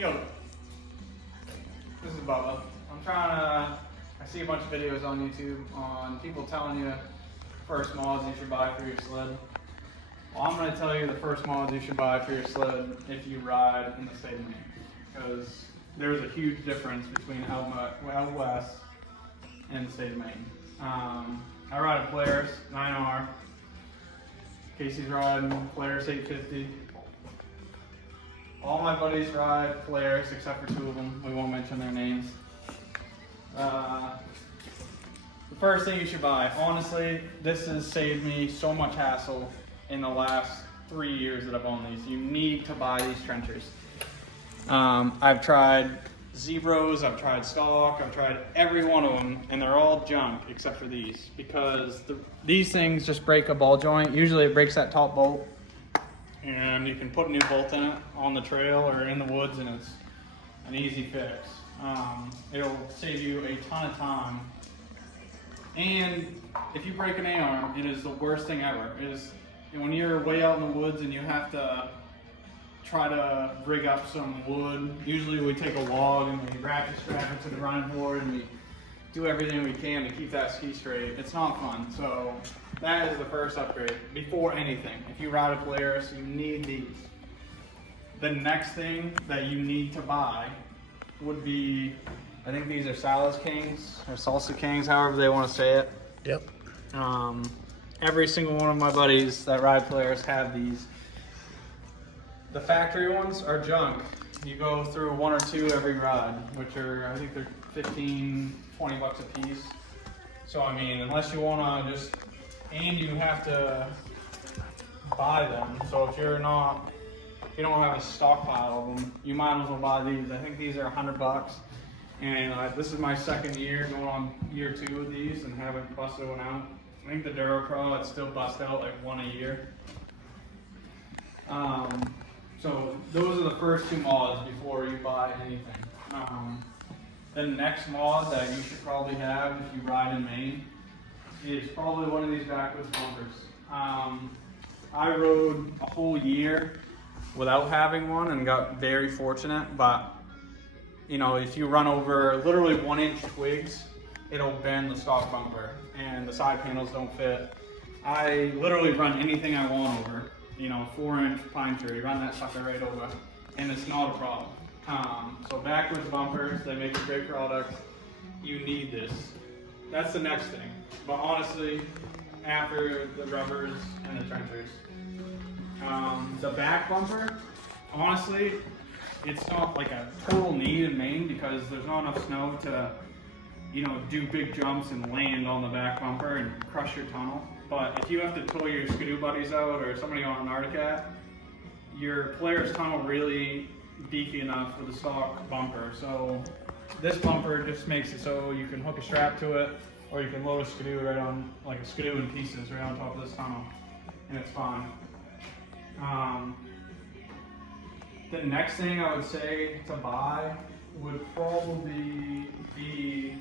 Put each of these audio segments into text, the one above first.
Yo, this is Bubba. I see a bunch of videos on YouTube on people telling you first mods you should buy for your sled. Well, I'm going to tell you the first mods you should buy for your sled if you ride in the state of Maine. Because there's a huge difference between out west and the state of Maine. I ride a Polaris 9R. Casey's riding Polaris 850. All my buddies ride Polaris except for two of them. We won't mention their names. The first thing you should buy, honestly, this has saved me so much hassle in the last 3 years that I've owned these. You need to buy these trenchers. I've tried Zeros, I've tried stock, I've tried every one of them, and they're all junk except for these, because these things just break a ball joint. Usually it breaks that top bolt, and you can put a new bolt in it on the trail or in the woods, and it's an easy fix. It'll save you a ton of time. And if you break an A-arm, it is the worst thing ever. It is when you're way out in the woods and you have to try to rig up some wood. Usually we take a log and we ratchet strap it to the running board and we do everything we can to keep that ski straight. It's not fun. So that is the first upgrade before anything. If you ride a Polaris, you need these. The next thing that you need to buy would be, I think these are Salsa Kings or Salsa Kings, however they want to say it. Yep. Every single one of my buddies that ride Polaris have these. The factory ones are junk. You go through one or two every ride, which are, I think they're 15, 20 bucks a piece. So I mean, unless you want to just, and you have to buy them. So if you don't have a stockpile of them, you might as well buy these. I think these are $100. And this is my second year, going on year 2 of these, and haven't busted one out. I think the Duracrawl, it's still bust out like one a year. So those are the first 2 mods before you buy anything. The next mod that you should probably have if you ride in Maine is probably one of these backwards bumpers. I rode a whole year without having one and got very fortunate, but you know, if you run over literally 1-inch twigs, it'll bend the stock bumper and the side panels don't fit. I literally run anything I want over. You know, 4-inch pine tree, run that sucker right over, and it's not a problem. So backwards bumpers, they make a great product. You need this. That's the next thing. But honestly, after the rubbers and the trenchers. The back bumper, honestly, it's not like a total need in Maine because there's not enough snow to, you know, do big jumps and land on the back bumper and crush your tunnel. But if you have to tow your skidoo buddies out or somebody on an Arctic Cat, your Polaris tunnel really beefy enough with a stock bumper. So this bumper just makes it so you can hook a strap to it, or you can load a skidoo right on, like a skidoo in pieces right on top of this tunnel, and it's fine. The next thing I would say to buy would probably be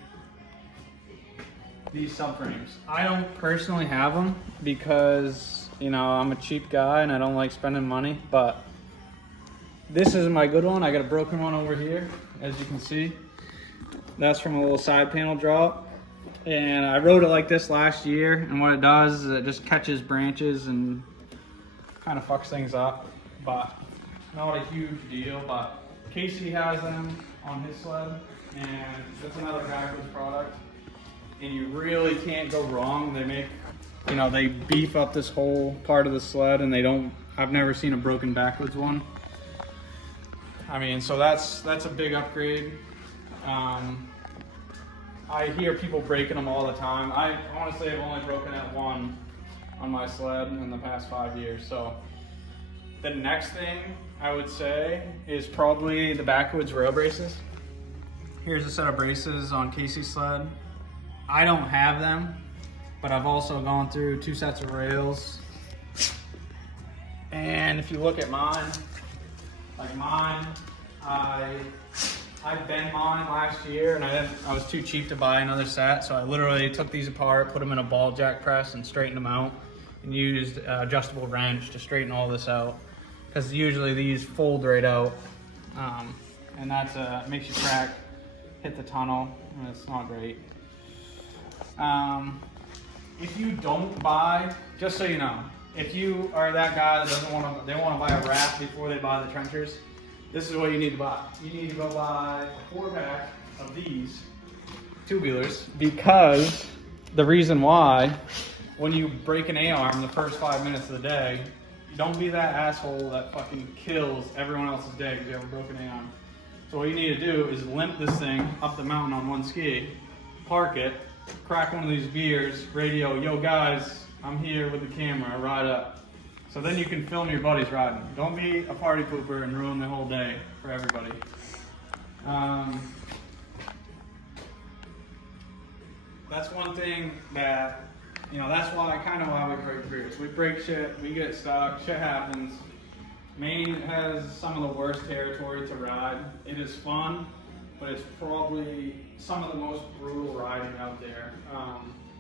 these subframes. I don't personally have them because, you know, I'm a cheap guy and I don't like spending money, but this is my good one. I got a broken one over here, as you can see. That's from a little side panel drop. And I rode it like this last year, and what it does is it just catches branches and kind of fucks things up, but not a huge deal. But Casey has them on his sled, and that's another backwards product. And you really can't go wrong. They make, you know, they beef up this whole part of the sled, and I've never seen a broken backwards one. I mean, so that's a big upgrade. I hear people breaking them all the time. I honestly have only broken that one on my sled in the past 5 years. So the next thing I would say is probably the backwards rail braces. Here's a set of braces on Casey's sled. I don't have them, but I've also gone through 2 sets of rails. And if you look at mine, like mine, I bent mine last year, and I was too cheap to buy another set, so I literally took these apart, put them in a ball jack press and straightened them out, and used adjustable wrench to straighten all this out, because usually these fold right out. and that's makes you crack, hit the tunnel, and it's not great. If you don't buy, just so you know, if you are that guy that doesn't want to, they want to buy a wrap before they buy the trenchers, this is what you need to buy. You need to go buy a 4-pack of these two-wheelers, because the reason why, when you break an A-arm the first 5 minutes of the day, don't be that asshole that fucking kills everyone else's day because you have a broken A-arm. So what you need to do is limp this thing up the mountain on one ski, park it, crack one of these beers, radio, yo guys, I'm here with the camera, ride up. So then you can film your buddies riding. Don't be a party pooper and ruin the whole day for everybody. That's one thing that, you know, that's why why we break beers. We break shit, we get stuck, shit happens. Maine has some of the worst territory to ride. It is fun, but it's probably some of the most brutal riding out there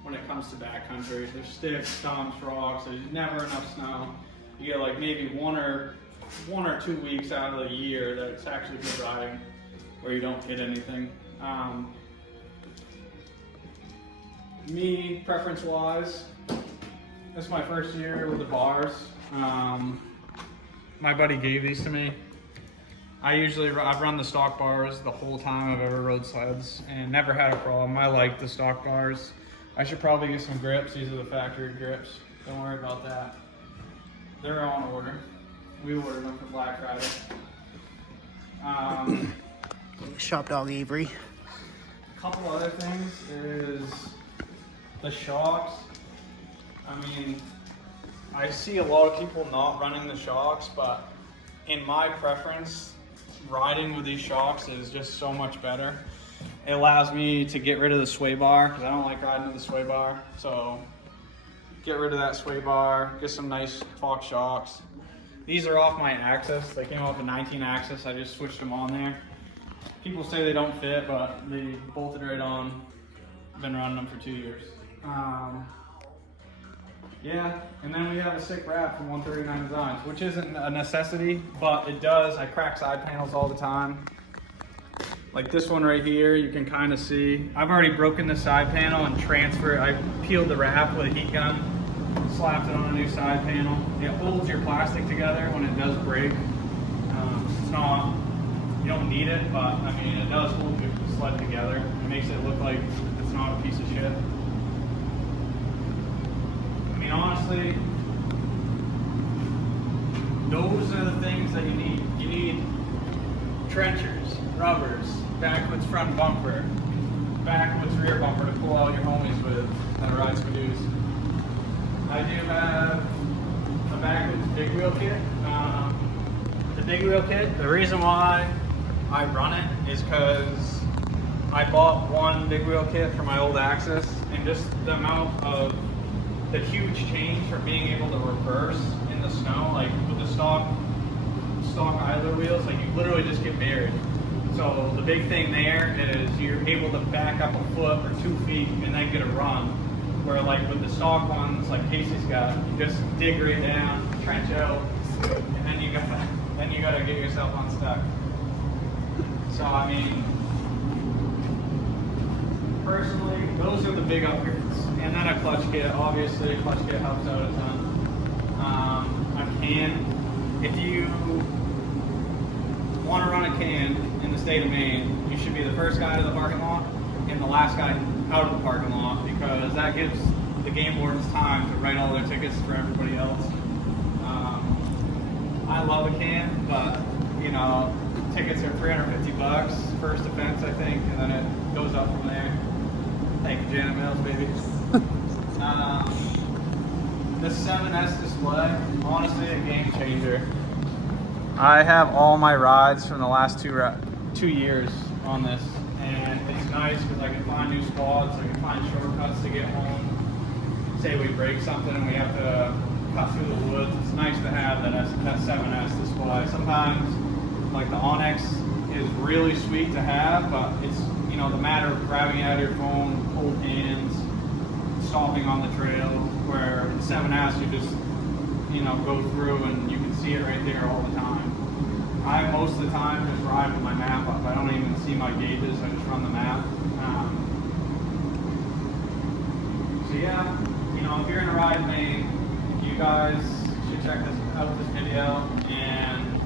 when it comes to backcountry. There's sticks, stumps, rocks, there's never enough snow. You get like maybe one or 2 weeks out of the year that it's actually good riding where you don't hit anything. Me, preference-wise, this is my first year with the bars. My buddy gave these to me. I've run the stock bars the whole time I've ever rode sleds and never had a problem. I like the stock bars. I should probably get some grips. These are the factory grips. Don't worry about that. They're on order. We ordered them for Black Friday. Shop Dog Avery. A couple other things is the shocks. I mean, I see a lot of people not running the shocks, but in my preference, riding with these shocks is just so much better. It allows me to get rid of the sway bar, because I don't like riding with the sway bar. So get rid of that sway bar, get some nice Fox shocks. These are off my Axis. They came off a 19 Axis. I just switched them on there. People say they don't fit, but they bolted right on. I've been running them for 2 years. Yeah, and then we have a sick wrap from 139 Designs, which isn't a necessity, but it does. I crack side panels all the time. Like this one right here, you can kind of see. I've already broken the side panel and transferred. I peeled the wrap with a heat gun, slapped it on a new side panel. It holds your plastic together when it does break. It's not, you don't need it, but I mean, it does hold your sled together. It makes it look like it's not a piece of shit. I mean, honestly, those are the things that you need. You need trenchers, rubbers, backwards front bumper, backwards rear bumper to pull out your homies with that ride Skidoos. I do have a backwards big wheel kit. The big wheel kit, the reason why I run it is because I bought one big wheel kit for my old Axis, and just the amount of the huge change from being able to reverse in the snow, like with the stock idler wheels, like you literally just get buried. So the big thing there is you're able to back up a foot or 2 feet and then get a run. Where like with the stock ones, like Casey's got, you just dig right down, trench out, and then you gotta get yourself unstuck. So I mean, personally, those are the big upgrades. And then a clutch kit. Obviously, a clutch kit helps out a ton. A can. If you want to run a can in the state of Maine, you should be the first guy to the parking lot and the last guy out of the parking lot, because that gives the game wardens time to write all their tickets for everybody else. I love a can, but you know, tickets are $350 first offense, I think, and then it goes up from there. Thank you, Janet Mills, baby. The 7S display, honestly, a game changer. I have all my rides from the last 2 years on this, and it's nice because I can find new spots, I can find shortcuts to get home. Say we break something and we have to cut through the woods, it's nice to have that 7S display. Sometimes, like the Onyx is really sweet to have, but it's, you know, the matter of grabbing it out of your phone, cold hands, stopping on the trail, where in 7S you just, you know, go through and you can see it right there all the time. I most of the time just ride with my map up. I don't even see my gauges, I just run the map. So yeah, you know, if you're gonna ride Maine, you guys should check out this video, and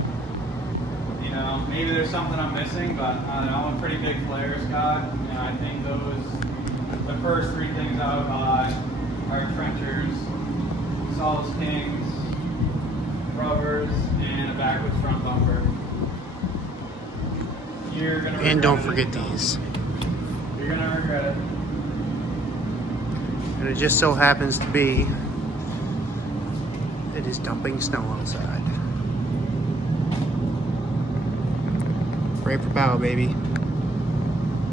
you know, maybe there's something I'm missing, but I'm a pretty big Polaris guy, and I think the first three things I would buy are trenchers, Solace Kings, rubbers, and a backwards front bumper. You're gonna And don't regret it forget if you don't. these. You're gonna regret it. And it just so happens to be, it is dumping snow outside. Right for bow, baby.